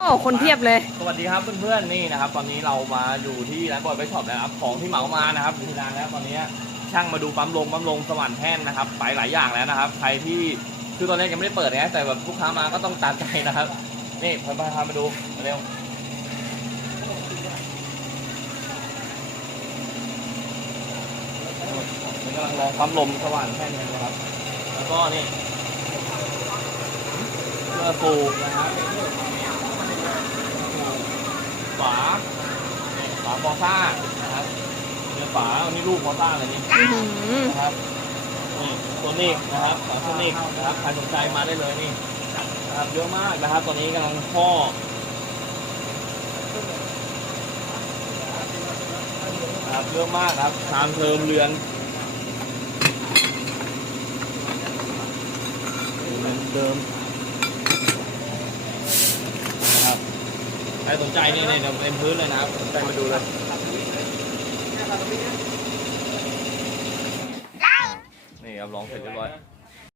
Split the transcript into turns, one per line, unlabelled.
โอ้คนเพียบเลย
สวัสดีครับเพื่อนๆนี่นะครับ ตอนนี้เรามาอยู่ที่ร้านบอยไบช็อปนะครับ ของที่เหมามานะครับอยู่ที่ร้านแล้วตอนนี้ช่างมาดูปั๊มลงปั๊มลงสว่านแท่นนะครับ ไปหลายอย่างแล้วนะครับ ใครที่คือตอนนี้ยังไม่ได้เปิดนะแต่แบบลูกค้ามาก็ต้องตามใจนะครับ นี่พาพามาดูมาเร็วกำลังลองปั๊มลมสว่านแท่นกันนะครับ แล้วก็นี่เพื่อปูนะครับ ฝา เนี่ยฝาบอซ่านะครับเนี่ยฝาอันนี้ลูกบอซ่าเลยนี่
อื้อหือ
นะครับนี่โซนิกนะครับฝาโซนิกนะครับใครสนใจมาได้เลยนี่นะครับเยอะมากนะครับตอนนี้กำลังพ่อนะครับเยอะมากครับทางเทิมเรือนเรือนเดิมนะครับ ใครสนใจเนี่ยเนี่ยเต็มพื้นเลยนะครับสนใจมาดูเลยนี่ครับลองเสร็จเรียบร้อย